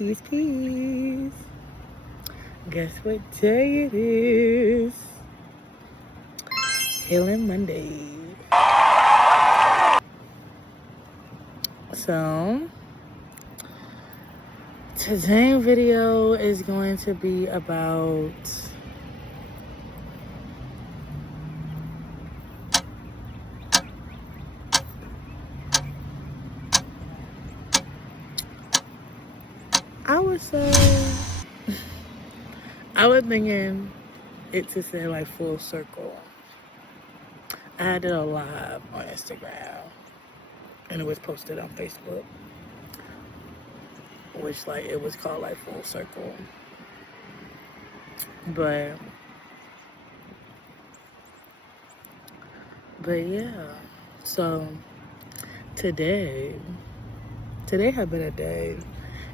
Peace, peace. Guess what day it is? Healing Monday. So, today's video is going to be about I was thinking it to say like full circle. I did a live on Instagram and it was posted on Facebook, which like it was called like full circle. But yeah, so today had been a day.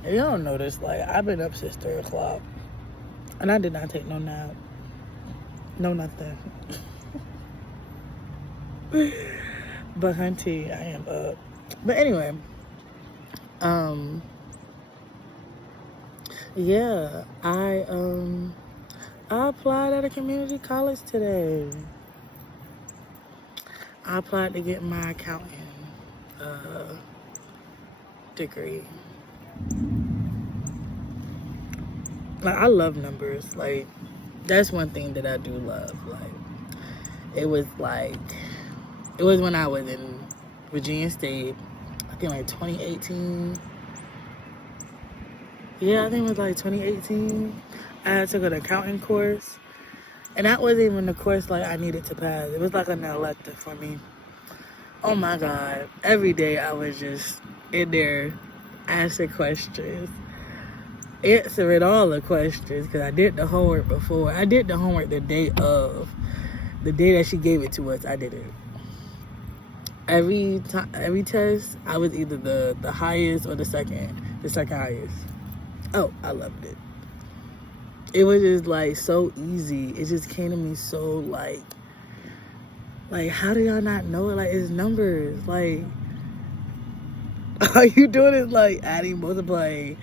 If you don't notice, like I've been up since 3 o'clock and I did not take no nap, no nothing. But hunty, I am up. But anyway, yeah, I applied at a community college today. I applied to get my accounting degree. Like, I love numbers. Like, that's one thing that I do love. Like, it was when I was in Virginia State, I think like 2018. Yeah, I think it was like 2018. I had to go to accounting course. And that wasn't even the course like I needed to pass. It was like an elective for me. Oh my God. Every day I was just in there answering questions. Answering all the questions because I did the homework before. I did the homework the day that she gave it to us. I did it. Every test, I was either the highest or the second highest. Oh, I loved it. It was just like so easy. It just came to me so like how do y'all not know it? Like, it's numbers. Like, all you doing is like adding, multiplying.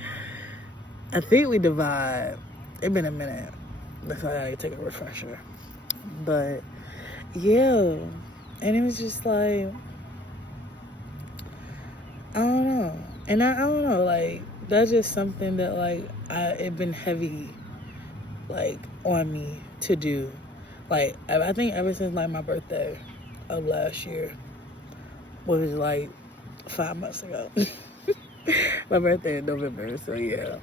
I think we divide. It's been a minute. That's why I gotta take a refresher. But yeah. And it was just like, I don't know. And I don't know, like, that's just something that like it been heavy like on me to do. Like, I think ever since like my birthday of last year, which was like 5 months ago. My birthday in November, so yeah.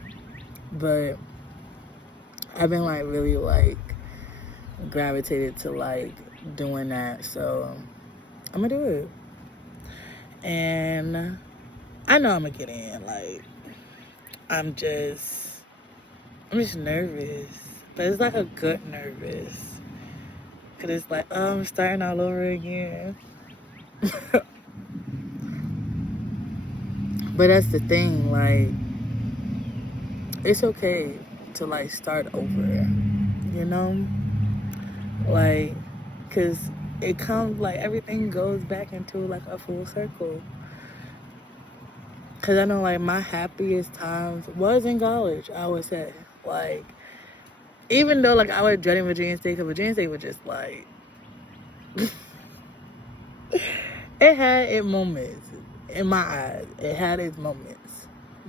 But I've been like really like gravitated to like doing that, so I'm gonna do it. And I know I'm gonna get in. Like, I'm just nervous, but it's like a good nervous, cause it's like, oh, I'm starting all over again. But that's the thing, like, it's okay to like start over, you know? Like, cause it comes like everything goes back into like a full circle. Cause I know like my happiest times was in college, I would say. Like, even though like I was dreading Virginia State, cause Virginia State was just like it had its moments in my eyes. It had its moments.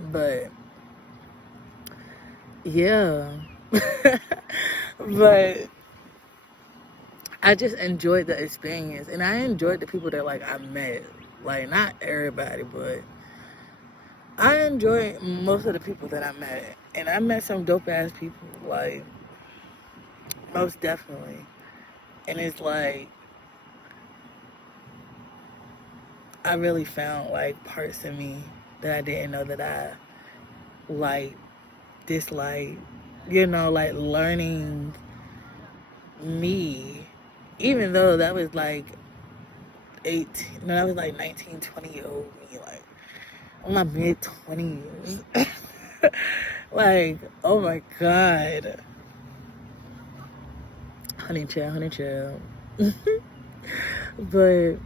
But yeah. But I just enjoyed the experience, and I enjoyed the people that like I met. Like, not everybody, but I enjoyed most of the people that I met. And I met some dope ass people, like, most definitely. And it's like I really found like parts of me that I didn't know that I like, dislike, you know, like learning me, even though that was like 19, 20-year-old me, like, I'm my mid-20s. Like, oh my God. Honey chill. But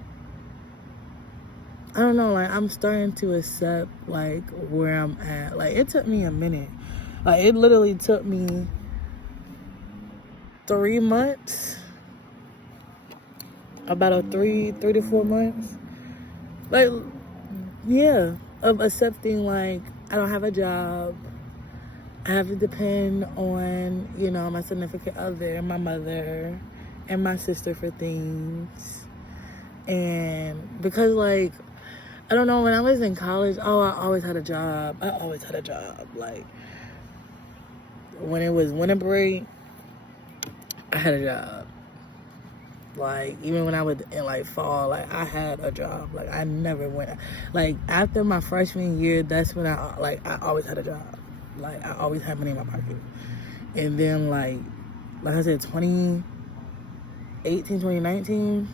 I don't know, like, I'm starting to accept, like, where I'm at. Like, it took me a minute. Like, it literally took me 3 months, about a 3 to 4 months. Like, yeah, of accepting, like, I don't have a job. I have to depend on, you know, my significant other, my mother, and my sister for things. And because, like, I don't know, when I was in college, I always had a job. Like, when it was winter break, I had a job. Like, even when I was in, like, fall, like, I had a job. Like, I never went. Like, after my freshman year, that's when I always had a job. Like, I always had money in my pocket. And then, like I said, 2018, 2019,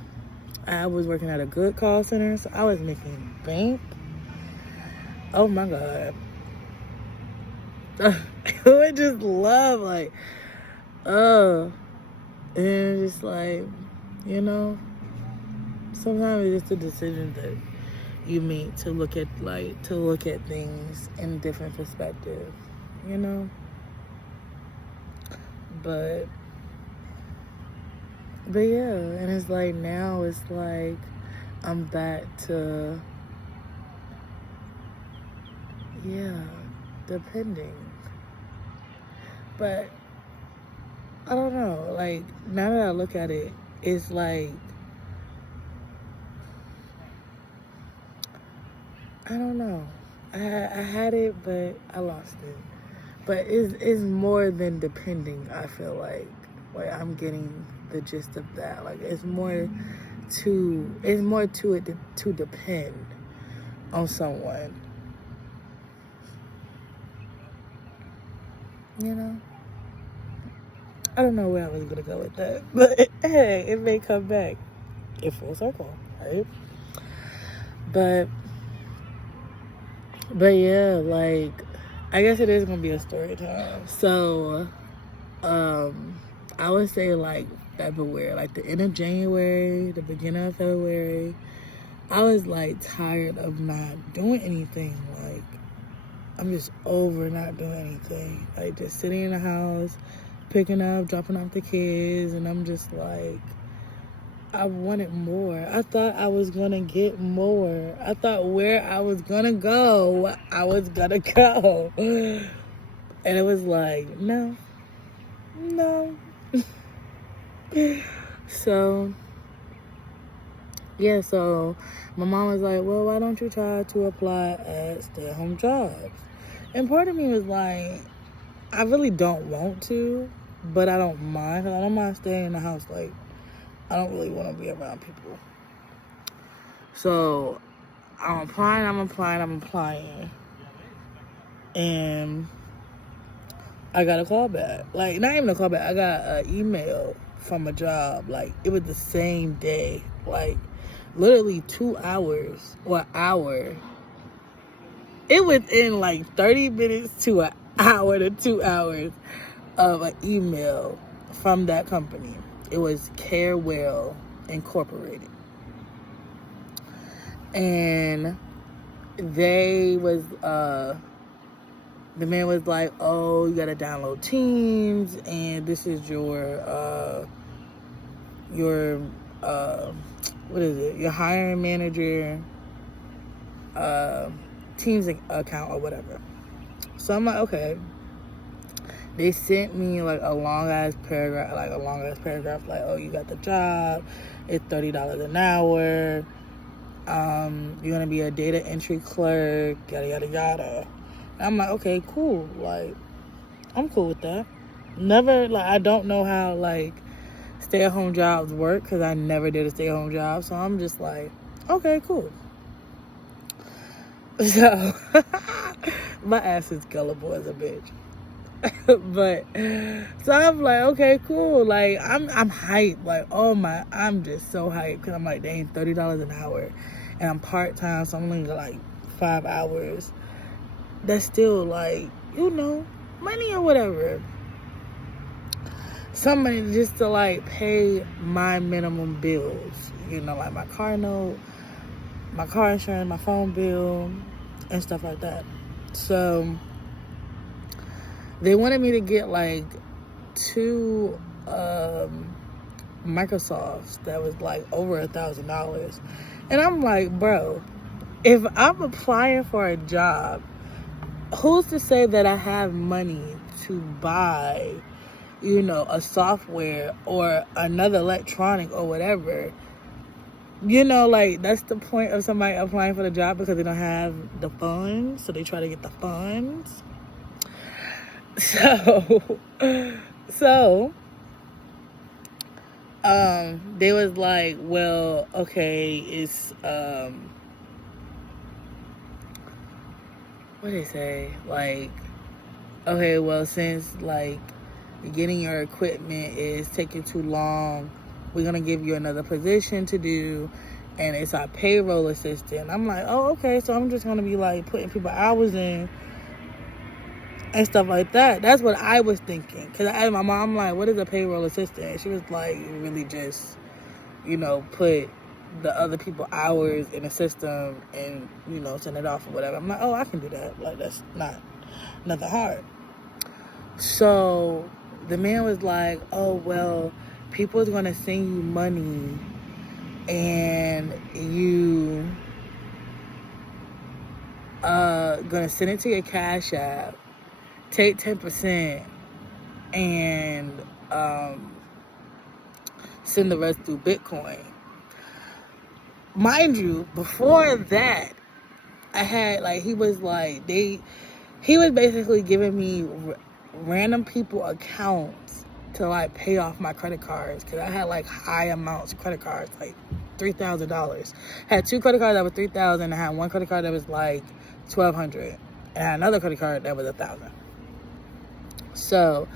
I was working at a good call center, so I was making bank. Oh, my God. I would just love, like, and it's just, like, you know, sometimes it's just a decision that you make to look at things in different perspectives, you know? But yeah, and it's like, now it's like I'm back to, yeah, depending. But I don't know, like, now that I look at it, it's like, I don't know. I had it, but I lost it. But it's more than depending, I feel like. Like, I'm getting the gist of that. Like, it's more to it to depend on someone. You know? I don't know where I was gonna go with that. But hey, it may come back in full circle, right? But yeah, like, I guess it is gonna be a story time. So, I would say, like, February, like the end of January, the beginning of February, I was, like, tired of not doing anything. Like, I'm just over not doing anything. Like, just sitting in the house, picking up, dropping off the kids, and I'm just like, I wanted more. I thought I was gonna get more. I thought where I was gonna go, I was gonna go. And it was like, no. So, yeah, so my mom was like, well, why don't you try to apply at stay-at-home jobs? And part of me was like, I really don't want to, but I don't mind. Cause I don't mind staying in the house. Like, I don't really want to be around people. So, I'm applying. And I got a call back. Like, not even a call back. I got an email from a job. Like, it was the same day. Like, literally 2 hours or an hour. It was in, like, 30 minutes to an hour to 2 hours of an email from that company. It was Carewell Incorporated. And they was, the man was like, oh, you gotta download Teams, and this is your what is it? Your hiring manager, Teams account or whatever. So I'm like, okay. They sent me like a long ass paragraph, like, oh, you got the job. It's $30 an hour. You're gonna be a data entry clerk, yada yada yada. I'm like, okay, cool. Like, I'm cool with that. Never, like, I don't know how, like, stay-at-home jobs work because I never did a stay-at-home job. So I'm just like, okay, cool. So, my ass is gullible as a bitch. But, so I'm like, okay, cool. Like, I'm hyped. Like, I'm just so hyped because I'm like, dang, $30 an hour. And I'm part-time, so I'm only like 5 hours. That's still, like, you know, money or whatever. Some money just to, like, pay my minimum bills. You know, like my car note, my car insurance, my phone bill, and stuff like that. So they wanted me to get like 2 Microsofts that was like over $1,000. And I'm like, bro, if I'm applying for a job, who's to say that I have money to buy, you know, a software or another electronic or whatever? You know, like, that's the point of somebody applying for the job, because they don't have the funds, so they try to get the funds. So they was like, well, okay, it's what they say, like, okay, well, since like getting your equipment is taking too long, we're gonna give you another position to do, and it's our payroll assistant. I'm like, oh, okay, so I'm just gonna be like putting people hours in and stuff like that. That's what I was thinking, because I asked my mom, like, what is a payroll assistant? And she was like, you really just, you know, put the other people hours in a system and, you know, send it off or whatever. I'm like, oh, I can do that. Like, that's not nothing hard. So the man was like, oh, well, people is going to send you money, and you going to send it to your Cash App, take 10%, and send the rest through Bitcoin. Mind you, before that, I had, like, he was basically giving me random people accounts to, like, pay off my credit cards, because I had, like, high amounts of credit cards, like $3,000. I had 2 credit cards that were $3,000. I had 1 credit card that was like $1,200, and I had another credit card that was $1,000. So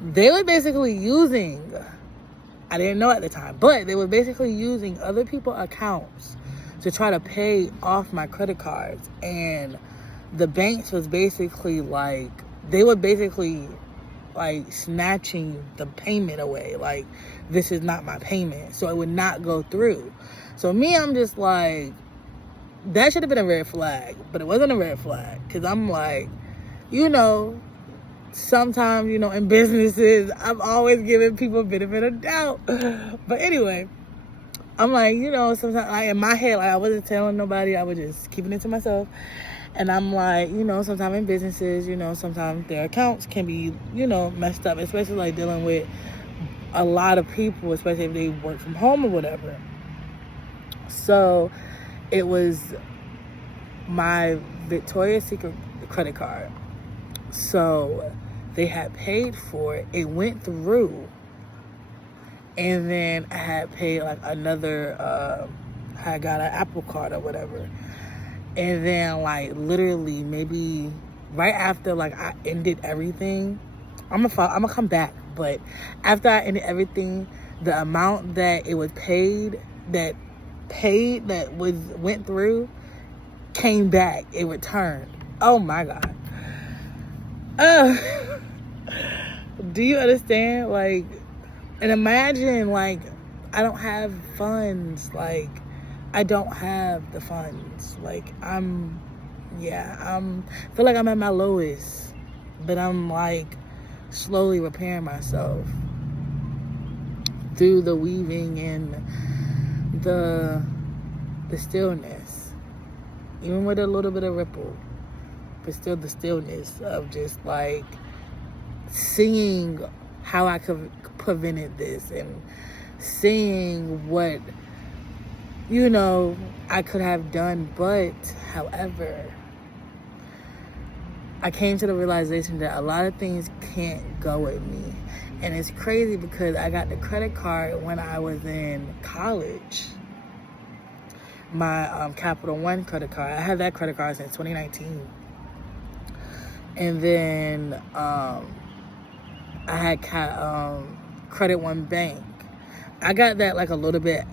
they were basically using, I didn't know at the time, but they were basically using other people's accounts to try to pay off my credit cards. And the banks was basically like, they were basically like snatching the payment away. Like, this is not my payment. So it would not go through. So me, I'm just like, that should have been a red flag, but it wasn't a red flag. Because I'm like, you know, sometimes, you know, in businesses, I'm always giving people a benefit of doubt. But anyway, I'm like, you know, sometimes, like, in my head, like, I wasn't telling nobody, I was just keeping it to myself. And I'm like, you know, sometimes in businesses, you know, sometimes their accounts can be, you know, messed up, especially like dealing with a lot of people, especially if they work from home or whatever. So it was my Victoria's Secret credit card. So they had paid for it. It went through. And then I had paid like another, I got an Apple card or whatever. And then, like, literally maybe right after, like, I ended everything, I'm gonna come back. But after I ended everything, the amount that it was paid, that went through, came back. It returned. Oh my God. Do you understand? Like, and imagine, like, I don't have funds. Like, I don't have the funds. Like, I feel like I'm at my lowest, but I'm like slowly repairing myself through the weaving and the stillness, even with a little bit of ripple, but still the stillness of just like seeing how I could prevented this and seeing what, you know, I could have done. But however, I came to the realization that a lot of things can't go with me. And it's crazy because I got the credit card when I was in college. My Capital One credit card. I had that credit card since 2019. And then I had Credit One Bank. I got that like a little bit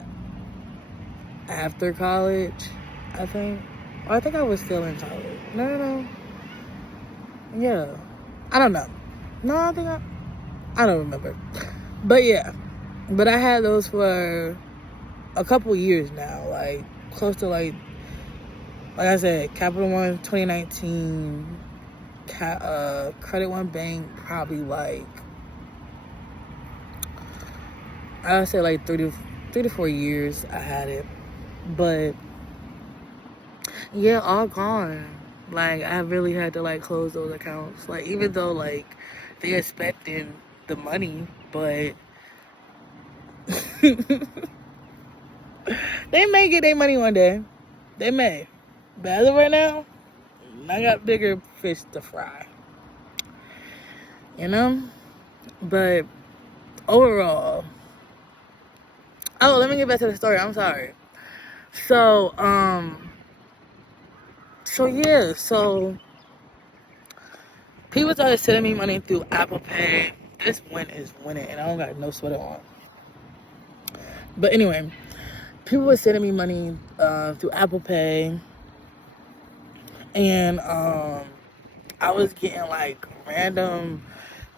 after college, I think. Or I think I was still in college. No. Yeah. I don't know. No, I don't remember. But yeah. But I had those for a couple years now. Like, close to like I said, Capital One 2019, Credit One Bank probably like, I would say like 3 to 4 years I had it. But yeah, all gone. Like, I really had to like close those accounts. Like, even though like they expected the money, but they may get their money one day. They may. But as of right now, I got bigger fish to fry. You know? But overall, oh, let me get back to the story. I'm sorry. So people started sending me money through Apple Pay. This win is winning, and I don't got no sweater on. But anyway, people were sending me money through Apple Pay, and I was getting like random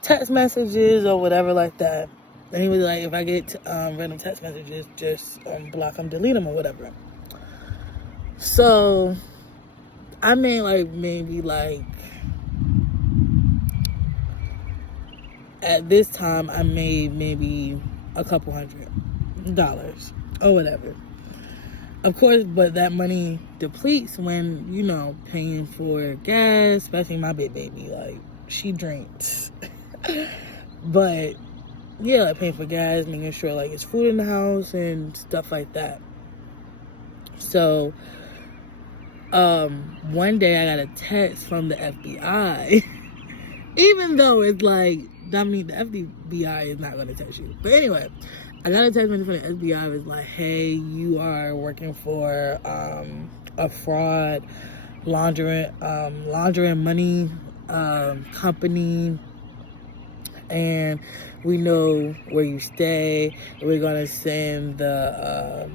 text messages or whatever like that. And he was like, if I get random text messages, just block them, delete them, or whatever. So I made like maybe like, at this time I made maybe a couple $100 or whatever. Of course, but that money depletes when, you know, paying for gas, especially my big baby. Like, she drinks. But yeah, like paying for gas, making sure like it's food in the house and stuff like that. So one day I got a text from the FBI. Even though it's like, I mean, the FBI is not going to text you. But anyway, I got a text message from the FBI. It was like, hey, you are working for a fraud laundering money company, and we know where you stay. We're going to send the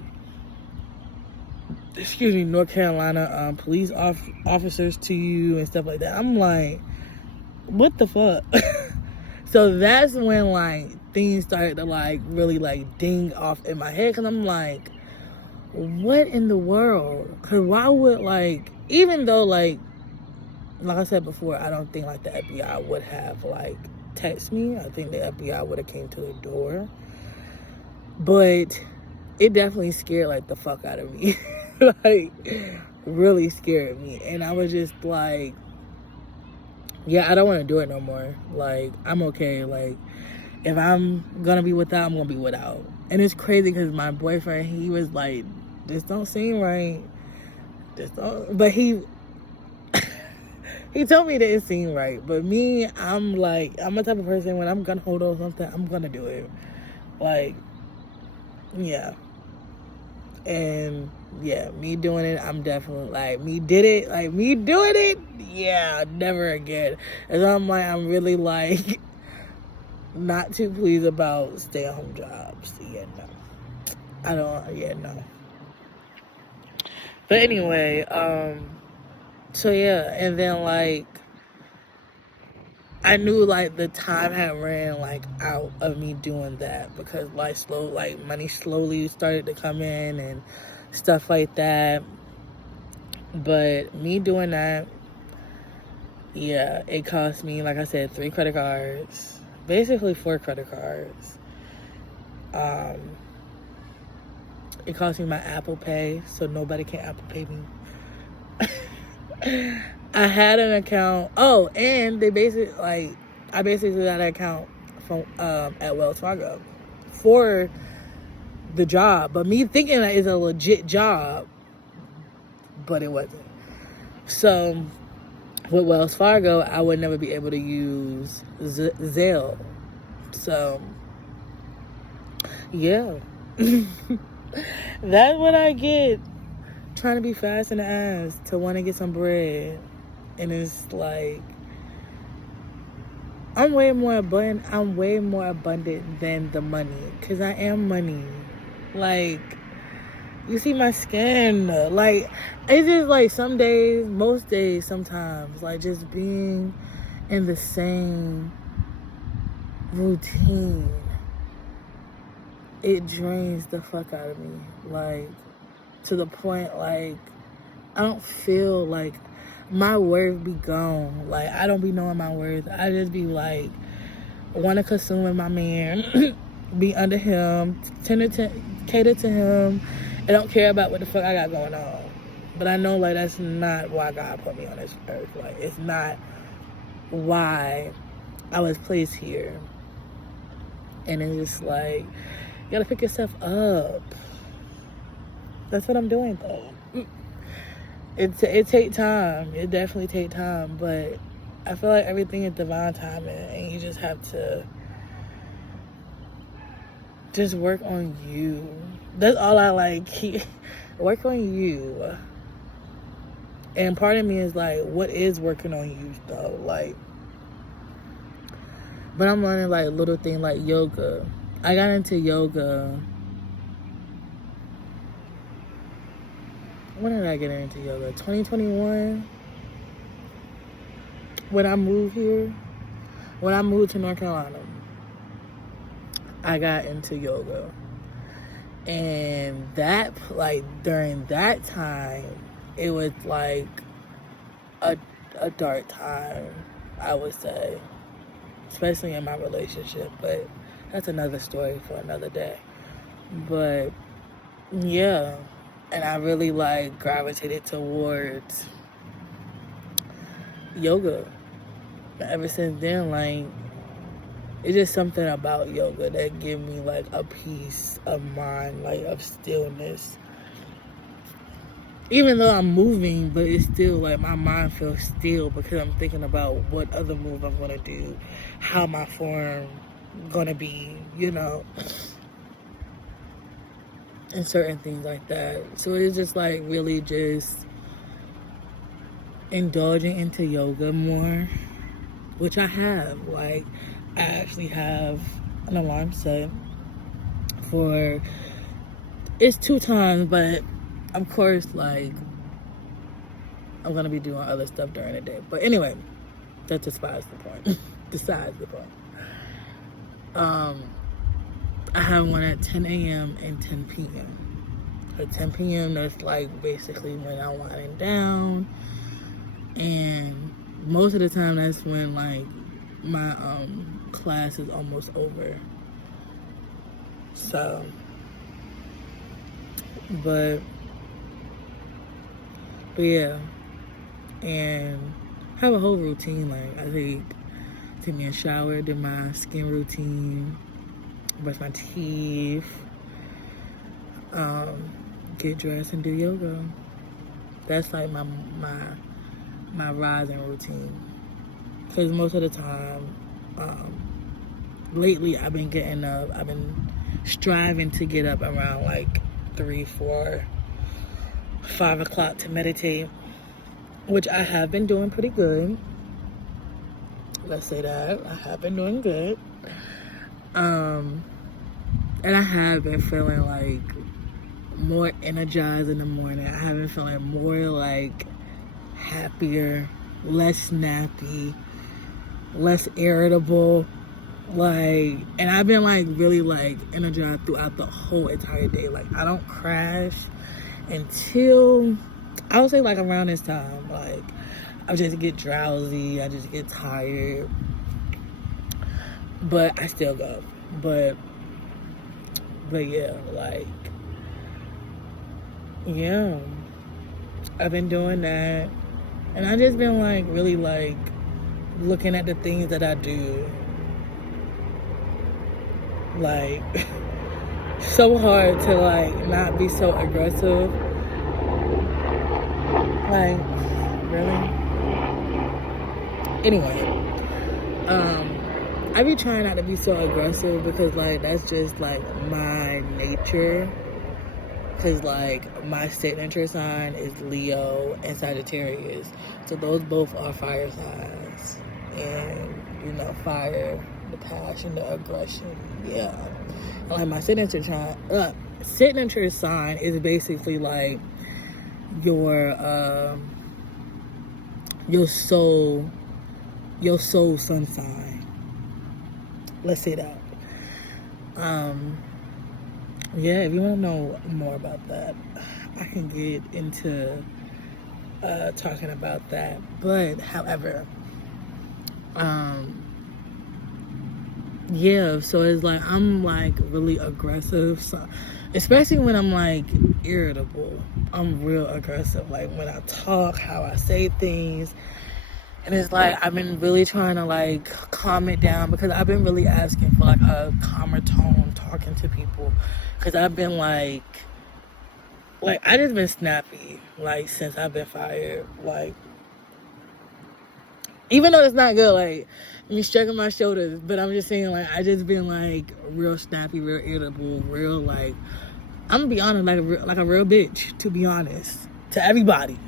North Carolina police officers to you and stuff like that. I'm like, what the fuck? So that's when like things started to like really like ding off in my head, because I'm like, what in the world? Because why would, like, even though like I said before, I don't think like the FBI would have like text me. I think the FBI would have came to the door, but it definitely scared like the fuck out of me. Like, really scared me. And I was just like, yeah, I don't want to do it no more. Like, I'm okay. Like, if I'm gonna be without, I'm gonna be without. And it's crazy because my boyfriend, he was like, this don't seem right. This don't, but he told me that it seemed right. But me, I'm like, I'm the type of person, when I'm gonna hold on something, I'm gonna do it. Like, yeah. And yeah, me doing it, I'm definitely like, me did it, like me doing it, yeah, never again. And I'm like, I'm really like not too pleased about stay-at-home jobs. Yeah, no. But anyway, so yeah, and then like I knew like the time had ran like out of me doing that, because like money slowly started to come in and stuff like that. But me doing that, yeah, it cost me, like I said, 3 credit cards, basically 4 credit cards. It cost me my Apple Pay, so nobody can Apple Pay me. I had an account. Oh, and I basically got an account from at Wells Fargo for the job, but me thinking that it's a legit job, but it wasn't. So with Wells Fargo, I would never be able to use Zelle. So yeah. That's what I get, trying to be fast in the ass to want to get some bread. And it's like, I'm way more abundant than the money, because I am money. Like, you see my skin, like, it's just like some days, most days, sometimes, like just being in the same routine, it drains the fuck out of me. Like, to the point, like, I don't feel like my worth be gone. Like, I don't be knowing my worth. I just be, like, want to consume my man, be under him, cater to him, and don't care about what the fuck I got going on. But I know, like, that's not why God put me on this earth. Like, it's not why I was placed here. And it's just like, you gotta pick yourself up. That's what I'm doing, though. It take time. It definitely take time. But I feel like everything is divine timing. And you just have to just work on you. That's all I like. Work on you. And part of me is like, what is working on you, though? Like, but I'm learning, like, little things like yoga. I got into yoga. When did I get into yoga? 2021? When I moved here? When I moved to North Carolina, I got into yoga. And that, like, during that time, it was like a dark time, I would say, especially in my relationship. But that's another story for another day. But yeah, and I really like gravitated towards yoga. And ever since then, like, it's just something about yoga that give me like a peace of mind, like of stillness. Even though I'm moving, but it's still like my mind feels still because I'm thinking about what other move I'm gonna do, how my form gonna be, you know, and certain things like that. So it's just like really just indulging into yoga more, which I have. Like, I actually have an alarm set for, it's 2 times, but of course, like, I'm gonna be doing other stuff during the day. But anyway, that's besides the point. Besides the point. I have one at 10 a.m. and 10 p.m. At 10 p.m., that's like basically when I'm winding down. And most of the time, that's when like my class is almost over. So, but yeah, and have a whole routine. Like, I take me a shower, do my skin routine, brush my teeth, get dressed and do yoga. That's like my rising routine. Because most of the time, lately I've been striving to get up around like 3, 4, 5 o'clock to meditate, which I have been doing pretty good. Let's say that. I have been doing good. And I have been feeling like more energized in the morning. I have been feeling more like happier, less snappy, less irritable. Like, and I've been like really like energized throughout the whole entire day. Like, I don't crash until, I would say, like around this time. Like, I just get drowsy, I just get tired, but I still go. But yeah, like, yeah, I've been doing that, and I just been like really like looking at the things that I do, like so hard to like not be so aggressive. Like, really? Anyway, I be trying not to be so aggressive because like that's just like my nature. Cause like my signature sign is Leo and Sagittarius, so those both are fire signs, and you know, fire, the passion, the aggression, yeah. And like my signature sign is basically like your soul sun sign. Let's say that. Yeah, if you want to know more about that, I can get into talking about that. But however, yeah, so it's like I'm like really aggressive, so especially when I'm like irritable, I'm real aggressive, like when I talk, how I say things. And it's like I've been really trying to like calm it down, because I've been really asking for like a calmer tone talking to people, because I've been like I just been snappy like since I've been fired. Like, even though it's not good, like me shrugging my shoulders, but I'm just saying, like, I just been like real snappy, real irritable, real like, I'm gonna be honest, like a real bitch, to be honest, to everybody.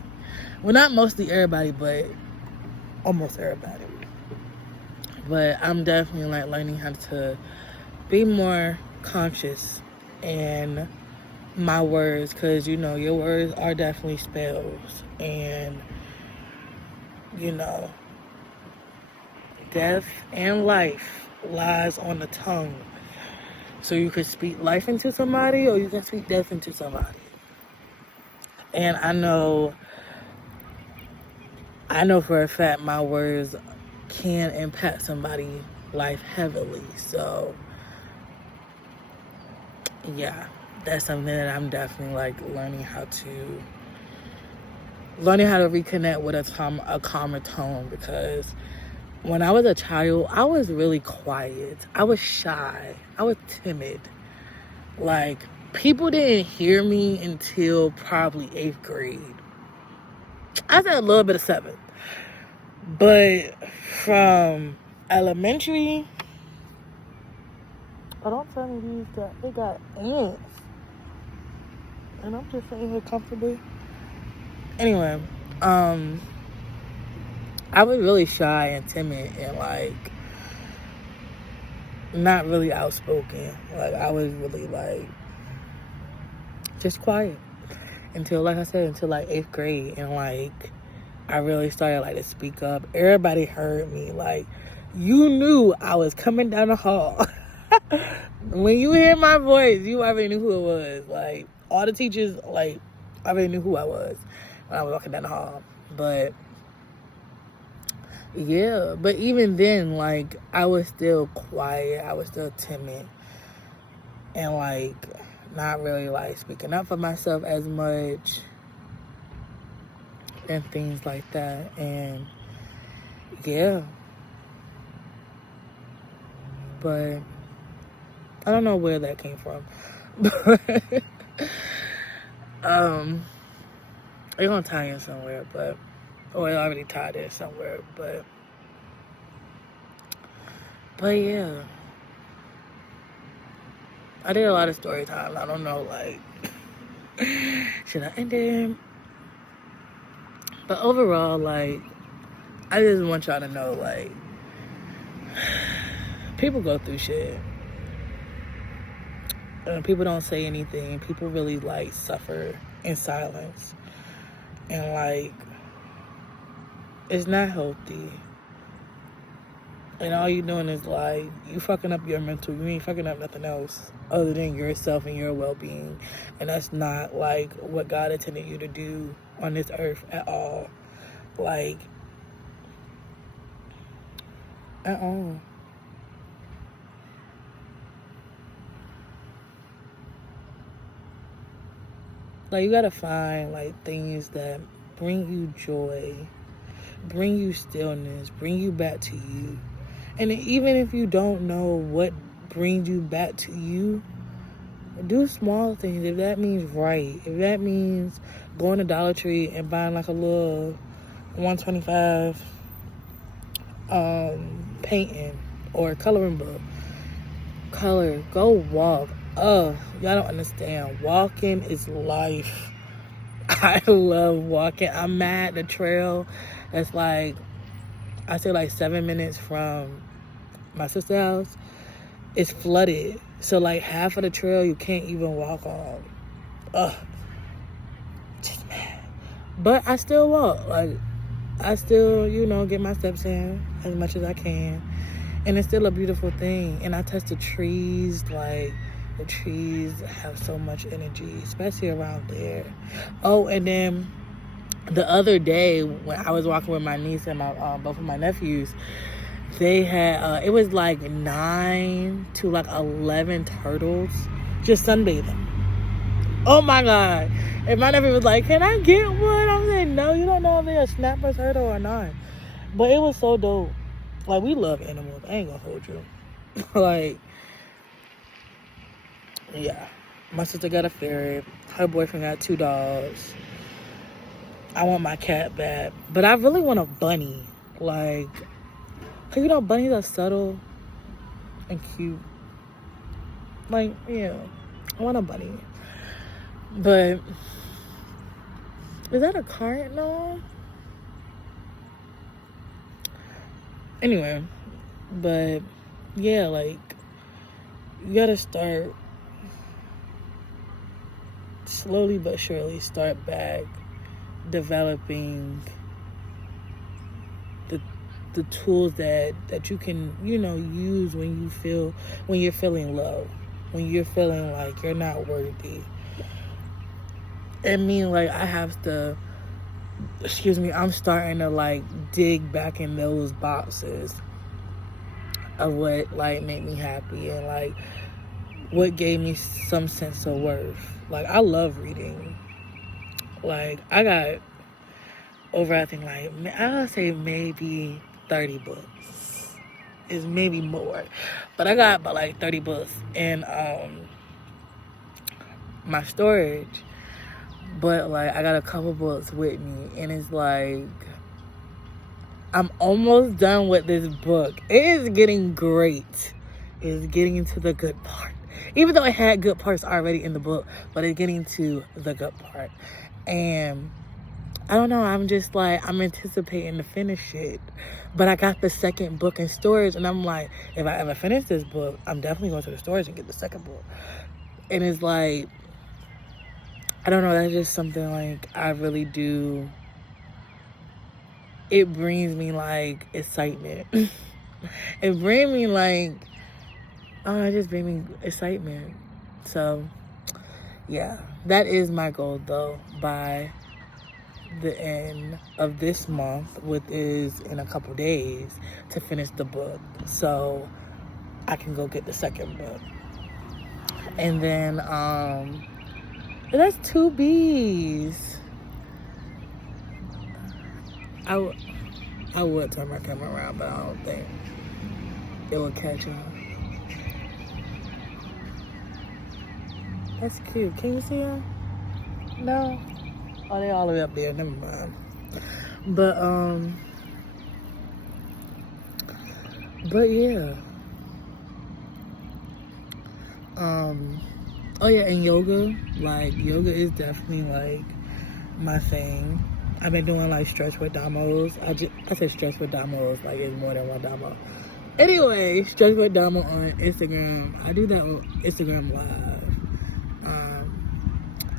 Well, not mostly everybody, but almost everybody. But I'm definitely like learning how to be more conscious in my words, because you know your words are definitely spells, and you know, death and life lies on the tongue. So you could speak life into somebody, or you can speak death into somebody. And I know for a fact my words can impact somebody's life heavily. So yeah, that's something that I'm definitely like learning how to reconnect with a calmer tone, because when I was a child, I was really quiet. I was shy. I was timid. Like, people didn't hear me until probably 8th grade. I said a little bit of 7th. But from elementary, don't tell me they got ants. And I'm just sitting here comfortably. Anyway, I was really shy and timid and like not really outspoken. Like, I was really like just quiet until, like I said, until like 8th grade, and like I really started like to speak up. Everybody heard me. Like, you knew I was coming down the hall. When you hear my voice, you already knew who it was. Like, all the teachers, like, already knew who I was when I was walking down the hall. But yeah, but even then, like, I was still quiet. I was still timid. And, like, not really, like, speaking up for myself as much. And things like that. And, yeah. But I don't know where that came from. But, it's gonna tie in somewhere, but... Or it already tied in somewhere, but yeah. I did a lot of story time. I don't know, like, should I end it? But overall, like, I just want y'all to know, like, people go through shit. People don't say anything. People really, like, suffer in silence. And, like, it's not healthy. And all you doing is, like, you fucking up your mental. You ain't fucking up nothing else other than yourself and your well-being. And that's not, like, what God intended you to do on this earth at all. Like, at all. Like, you gotta find, like, things that bring you joy, bring you stillness, bring you back to you. And even if you don't know what brings you back to you, do small things. If that means if that means going to Dollar Tree and buying like a little $125 painting or coloring book, go walk. Y'all don't understand. Walking is life. I love walking. I'm mad the trail. It's like, I say like 7 minutes from my sister's house. It's flooded. So like half of the trail you can't even walk on. Just mad. But I still walk. Like, I still, get my steps in as much as I can. And it's still a beautiful thing. And I touch the trees. Like, The trees have so much energy, especially around there. Oh, and then the other day when I was walking with my niece and my both of my nephews, they had it was like 9 to like 11 turtles just sunbathing. Oh my god! And my nephew was like, "Can I get one?" I'm saying, "No, you don't know if they're a snapper turtle or not." But it was so dope. Like, we love animals. I ain't gonna hold you. Like, yeah. My sister got a ferret. Her boyfriend got 2 dogs. I want my cat back. But I really want a bunny. Like, cause you know bunnies are subtle and cute. Like, yeah. I want a bunny. But is that a cardinal? Anyway, but yeah, like, you gotta start slowly but surely start back developing the tools that you can, you know, use when you're feeling low, when you're feeling like you're not worthy. I mean, like, I'm starting to like dig back in those boxes of what like made me happy and like what gave me some sense of worth. Like, I love reading. Like, I got over, I think, like, I would say maybe 30 books. It's maybe more. But I got about like 30 books in my storage. But like, I got a couple books with me, and it's like, I'm almost done with this book. It is getting great. It's getting into the good part. Even though it had good parts already in the book, but it's getting to the good part. And I don't know, I'm just like, I'm anticipating to finish it. But I got the second book in storage, and I'm like, if I ever finish this book, I'm definitely going to the storage and get the second book. And it's like, I don't know, that's just something like I really do. It brings me like excitement. It brings me like, it just brings me excitement. So, yeah, that is my goal though, by the end of this month, which is in a couple days, to finish the book. So I can go get the second book. And then, that's 2 bees. I would turn my camera around, but I don't think it will catch on. That's cute. Can you see them? No? Oh, they all the way up there. Never mind. But yeah. Oh yeah, and yoga. Like, yoga is definitely like my thing. I've been doing like stretch with Damos. I said stretch with Damos, like it's more than one Damo. Anyway, stretch with Damo on Instagram. I do that on Instagram Live.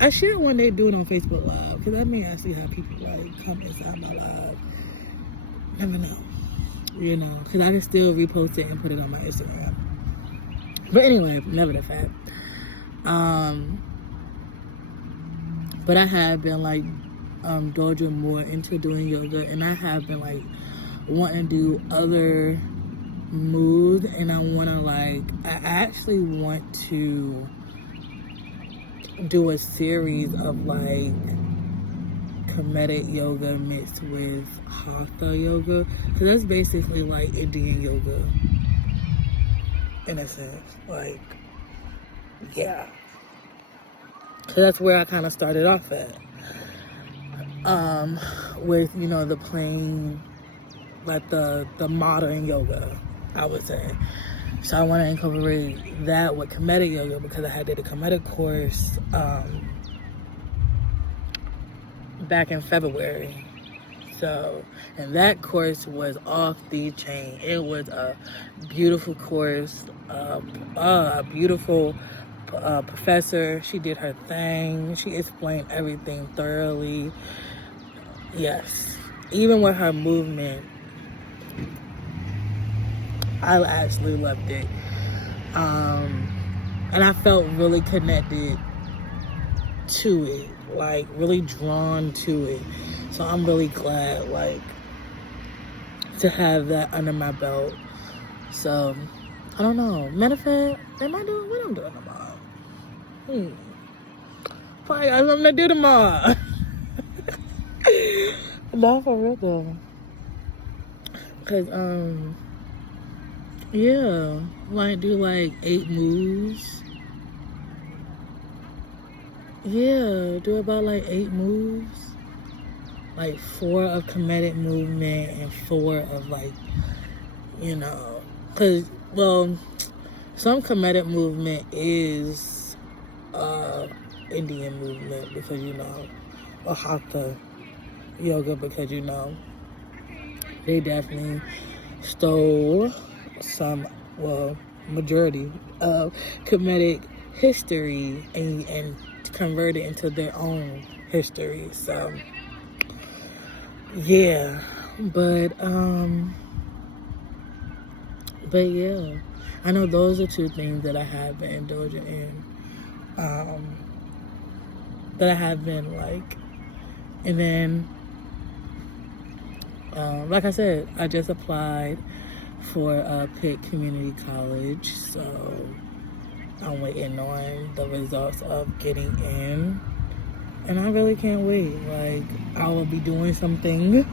I should one day do it on Facebook Live, because I may actually have people like come inside my live. Never know, you know, because I can still repost it and put it on my Instagram. But anyway, never the fact. But I have been like dodging more into doing yoga, and I have been like wanting to do other moves, and I actually want to do a series of like Kemetic yoga mixed with Hatha yoga, because that's basically like Indian yoga in a sense. Like, yeah, so that's where I kind of started off at, with, you know, the plain, like the modern yoga, I would say. So I want to incorporate that with Kemetic yoga, because I did a Kemetic course back in February. So, and that course was off the chain. It was a beautiful course, a beautiful professor. She did her thing. She explained everything thoroughly. Yes, even with her movement, I actually loved it. And I felt really connected to it, like really drawn to it. So I'm really glad, like, to have that under my belt. So I don't know. Matter of fact, am I doing what I'm doing tomorrow? Probably got something to do tomorrow. No, for real though. Cause yeah, like do like 8 moves. Yeah, do about like 8 moves. Like 4 of comedic movement and 4 of like, you know, cause well, some comedic movement is Indian movement because you know, or hatha yoga because you know, they definitely stole some, well, majority of comedic history and converted into their own history. So yeah, but yeah, I know those are 2 things that I have been indulging in, that I have been like, and then like I said, I just applied for Pitt Community College, so I'm waiting on the results of getting in, and I really can't wait. Like, I will be doing something.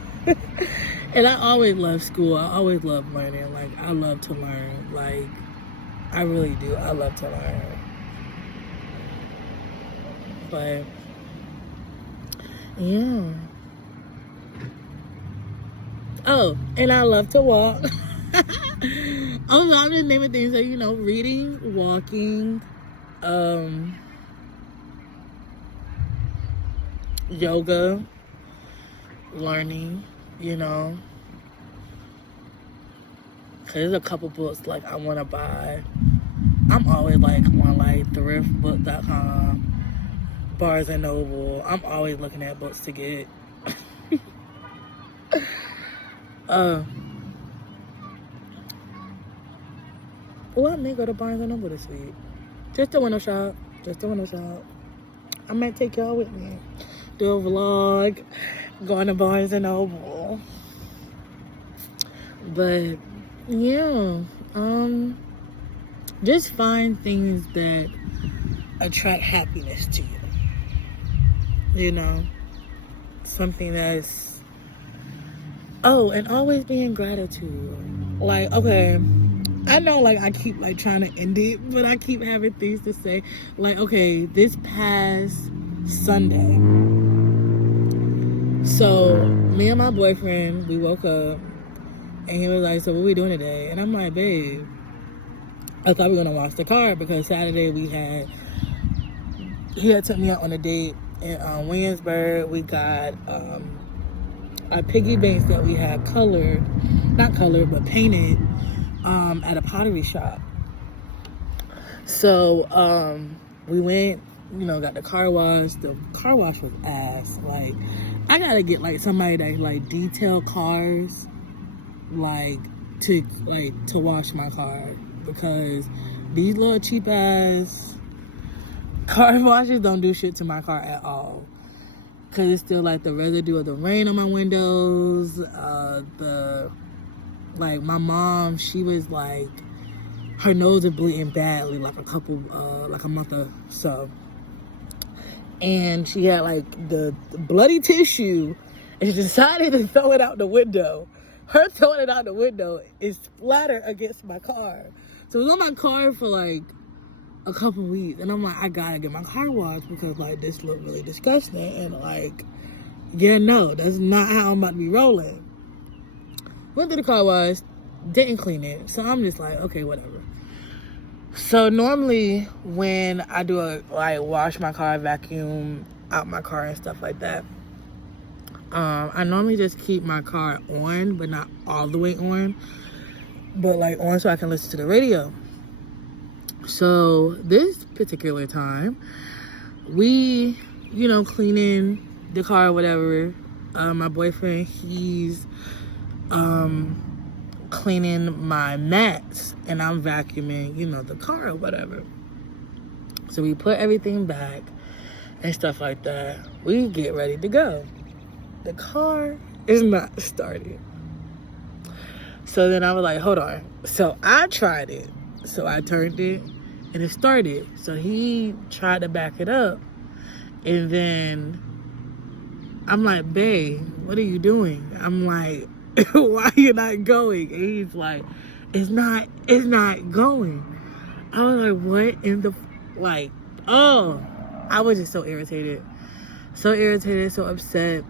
And I always love school. I always love learning. Like, I love to learn. Like, I really do. I love to learn. But yeah. Oh, and I love to walk. Oh, I'm just naming things. So, you know, reading, walking, yoga, learning, you know. Cause there's a couple books like I want to buy. I'm always like on like thriftbook.com, Barnes and Noble. I'm always looking at books to get. Well, I may go to Barnes and Noble this week. Just a window shop. I might take y'all with me. Do a vlog, going to Barnes and Noble. But yeah, just find things that attract happiness to you. You know, something that's, oh, and always be in gratitude. Like, okay, I know, like, I keep, like, trying to end it, but I keep having things to say. Like, okay, this past Sunday, so me and my boyfriend, we woke up, and he was like, so what we doing today? And I'm like, babe, I thought we were going to wash the car, because Saturday he had took me out on a date in Williamsburg. We got our piggy banks that we had not colored, but painted at a pottery shop. So we went, you know, got the car wash. The car wash was ass. Like, I gotta get like somebody that like detail cars, like to wash my car, because these little cheap ass car washes don't do shit to my car at all. Cause it's still like the residue of the rain on my windows. Like my mom, she was like, her nose was bleeding badly like a month or so. And she had like the bloody tissue, and she decided to throw it out the window. Her throwing it out the window is splattered against my car. So it was on my car for like a couple weeks, and I'm like, I gotta get my car washed, because like this looked really disgusting, and like, yeah, no, that's not how I'm about to be rolling. Went through the car wash, didn't clean it, so I'm just like, okay, whatever. So normally when I do wash my car, vacuum out my car and stuff like that, I normally just keep my car on, but not all the way on, but like on so I can listen to the radio. So this particular time, we, you know, cleaning the car or whatever. My boyfriend, he's cleaning my mats, and I'm vacuuming, you know, the car or whatever. So we put everything back and stuff like that. We get ready to go. The car is not started. So then I was like, hold on. So I tried it. So I turned it and it started. So he tried to back it up. And then I'm like, babe, what are you doing? I'm like, why are you not going? And he's like, it's not going. I was like, what in the, like, oh, I was just so irritated, so upset.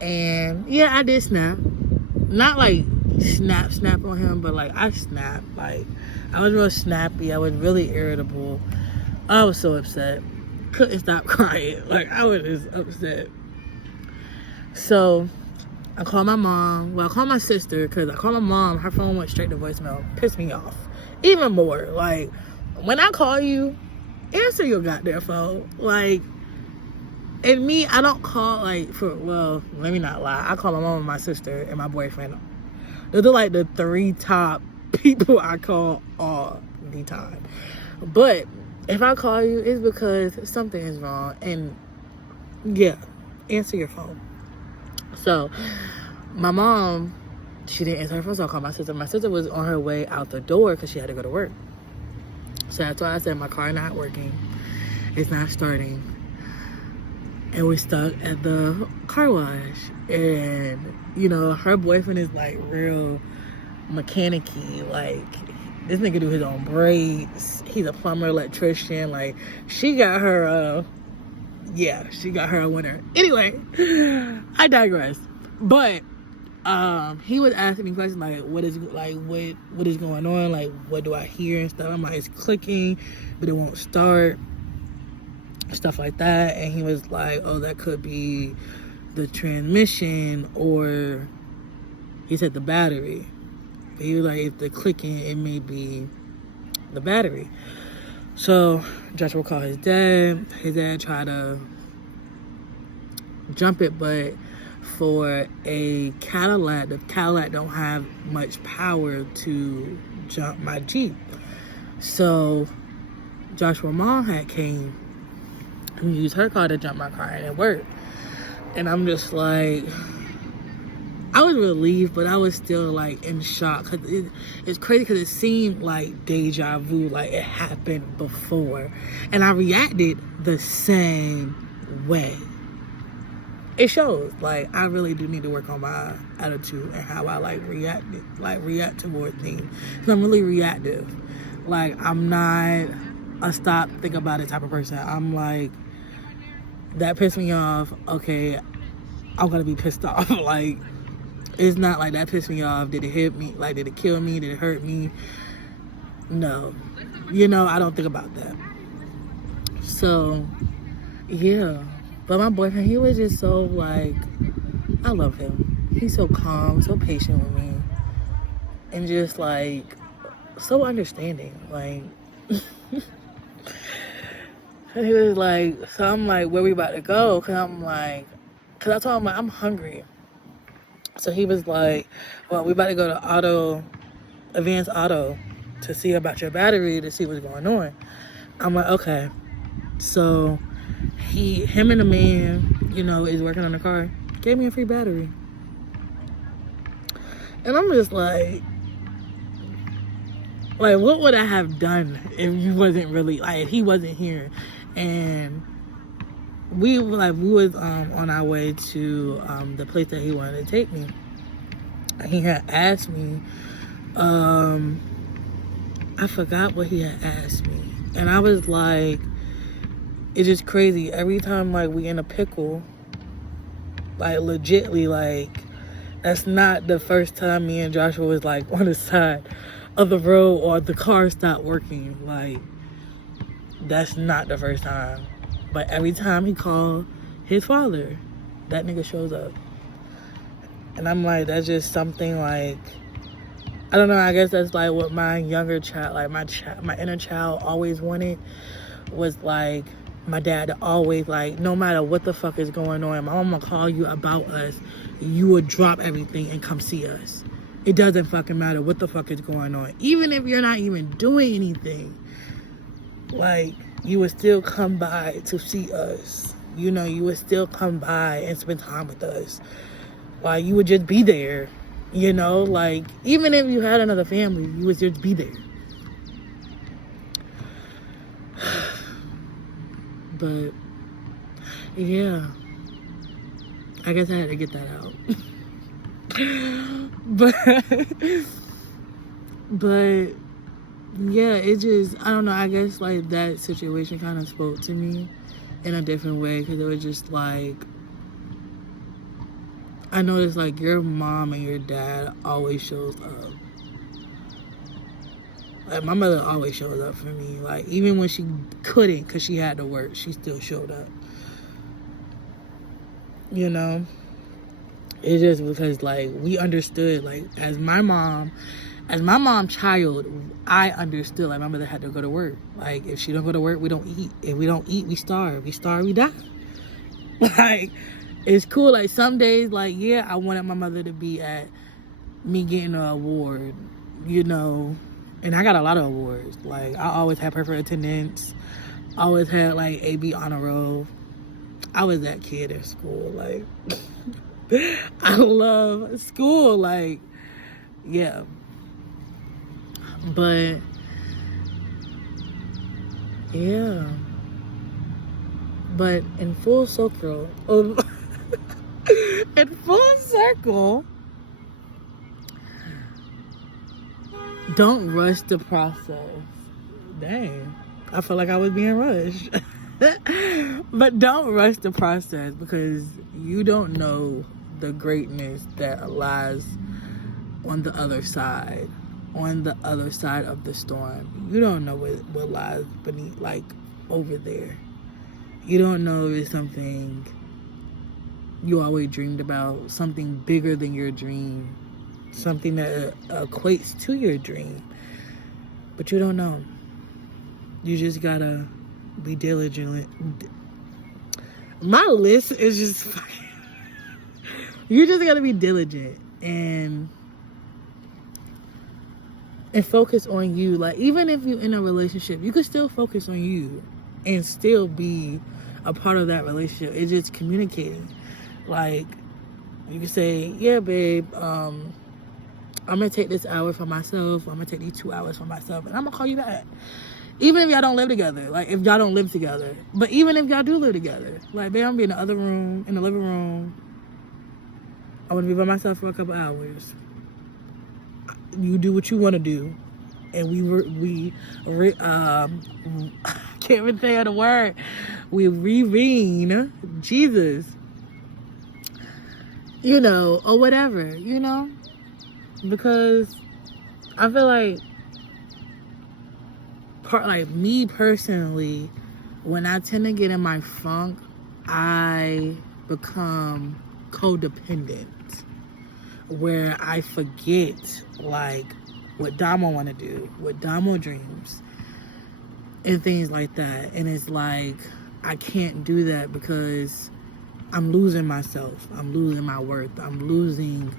And yeah, I did snap. Not like snap on him, but like I snapped. Like I was real snappy. I was really irritable. I was so upset. Couldn't stop crying. Like I was just upset. So I called my mom. Well, I called my sister because I called my mom. Her phone went straight to voicemail. Pissed me off even more. Like when I call you, answer your goddamn phone. Like, and me, I don't call like well, let me not lie. I call my mom and my sister and my boyfriend. Those are like the 3 top people I call all the time. But if I call you, it's because something is wrong. And yeah, answer your phone. So my mom, she didn't answer her phone, so I called my sister. My sister was on her way out the door because she had to go to work. So that's why I said my car not working. It's not starting. And we're stuck at the car wash. And, you know, her boyfriend is like real mechanic-y. Like, this nigga do his own brakes. He's a plumber, electrician. Like, she got her, she got her a winner. Anyway, I digress. But, he was asking me questions like, what is going on? Like, what do I hear and stuff? I'm like, it's clicking, but it won't start. Stuff like that. And he was like, oh, that could be the transmission, or he said the battery. He was like, if the clicking, it may be the battery. So Joshua called his dad. His dad tried to jump it, but for a Cadillac, the Cadillac don't have much power to jump my Jeep. So Joshua's mom had came and used her car to jump my car, and it worked. And I'm just like, I was relieved, but I was still like in shock. Cause it's crazy because it seemed like deja vu, like it happened before. And I reacted the same way. It shows, like, I really do need to work on my attitude and how I react toward things. Cause I'm really reactive. Like, I'm not a stop, think about it type of person. I'm like, that pissed me off. Okay, I'm gonna be pissed off. Like, it's not like that pissed me off. Did it hit me? Like, did it kill me? Did it hurt me? No. You know, I don't think about that. So, yeah. But my boyfriend, he was just so, like, I love him. He's so calm, so patient with me. And just, like, so understanding. Like, and he was like, so I'm like, where we about to go? Cause I told him, like, I'm hungry. So he was like, well, we about to go to Advanced Auto to see about your battery, to see what's going on. I'm like, okay. So him and the man, you know, is working on the car, gave me a free battery. And I'm just like, what would I have done if you wasn't really, like, if he wasn't here? And we was on our way to the place that he wanted to take me. And he had asked me, I forgot what he had asked me. And I was like, it's just crazy. Every time, like, we in a pickle, like, legitly, like, that's not the first time me and Joshua was, like, on the side of the road or the car stopped working. Like, that's not the first time. But every time he called his father, that nigga shows up. And I'm like, that's just something, like, I don't know, I guess that's like what my younger child, like my inner child always wanted, was like my dad to always, like, no matter what the fuck is going on, my mama call you about us, you would drop everything and come see us. It doesn't fucking matter what the fuck is going on. Even if you're not even doing anything, Like, you would still come by to see us. You know, you would still come by and spend time with us. Like, you would just be there. You know, like, even if you had another family, you would just be there. But, yeah. I guess I had to get that out. but yeah, it just, I don't know, I guess like that situation kind of spoke to me in a different way, because it was just like, I noticed like your mom and your dad always shows up. Like, my mother always shows up for me. Like, even when she couldn't because she had to work, she still showed up. You know? It's just because, like, we understood, like, as my mom child, I understood, like, my mother had to go to work. Like, if she don't go to work, we don't eat. If we don't eat, we starve. We starve, we die. Like, it's cool. Like, some days, like, yeah, I wanted my mother to be at me getting an award, you know, and I got a lot of awards. Like, I always had perfect attendance. Always had, like, AB honor roll. I was that kid in school, like... I love school, like, yeah. But, yeah. But in full circle, don't rush the process. Dang, I feel like I was being rushed. But don't rush the process, because you don't know the greatness that lies on the other side of the storm. You don't know what lies beneath, like, over there. You don't know if it's something you always dreamed about, something bigger than your dream, something that equates to your dream. But you don't know. You just gotta be diligent. My list is just... You just gotta be diligent and focus on you. Like, even if you're in a relationship, you can still focus on you and still be a part of that relationship. It's just communicating. Like, you can say, yeah, babe, I'm gonna take this hour for myself. I'm gonna take these 2 hours for myself, and I'm gonna call you back. Even if y'all don't live together. Like, if y'all don't live together. But even if y'all do live together. Like, babe, I'm gonna be in the other room, in the living room. I want to be by myself for a couple hours. You do what you want to do, and I can't even say the word. We reread Jesus, you know, or whatever, you know, because I feel like me personally, when I tend to get in my funk, I become codependent, where I forget, like, what Damo want to do, what Damo dreams, and things like that. And it's like, I can't do that because I'm losing myself. I'm losing my worth. I'm losing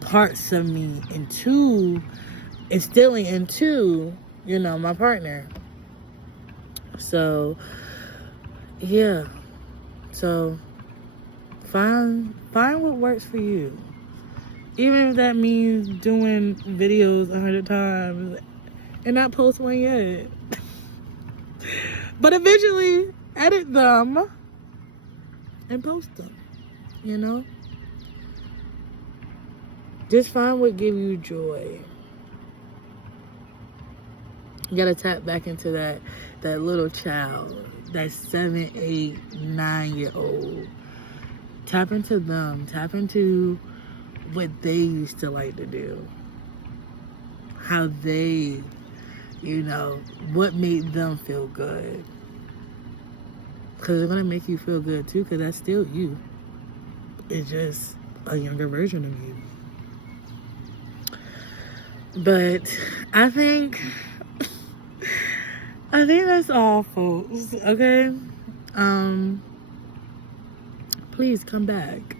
parts of me instilling into, you know, my partner. So, yeah. So, find what works for you. Even if that means doing videos 100 times and not post one yet. But eventually edit them and post them, you know? Just find what gives you joy. You gotta tap back into that little child, that 7, 8, 9-year-old. Tap into them. Tap into what they used to like to do. How they, you know, what made them feel good. Because it's going to make you feel good too, because that's still you. It's just a younger version of you. But I think that's all, folks. Okay? Please come back.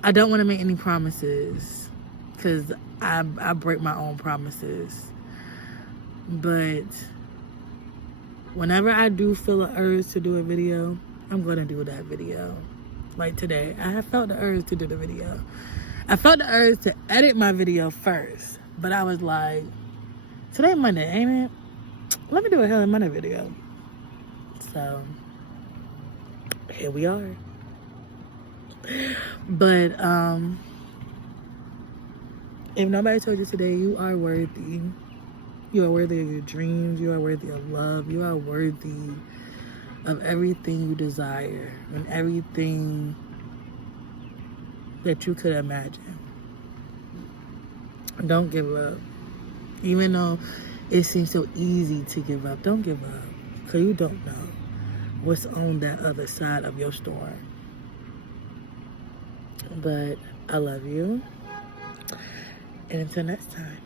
I don't want to make any promises, because I break my own promises. But whenever I do feel an urge to do a video, I'm going to do that video. Like today, I have felt the urge to do the video. I felt the urge to edit my video first, but I was like, today Monday, ain't it? Let me do a Hell in Monday video. So, here we are. But, if nobody told you today, you are worthy. You are worthy of your dreams. You are worthy of love. You are worthy of everything you desire and everything that you could imagine. Don't give up. Even though it seems so easy to give up, don't give up. Because you don't know what's on that other side of your storm. But I love you. And until next time,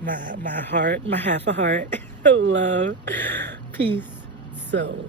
my heart, my half a heart, love, peace, soul.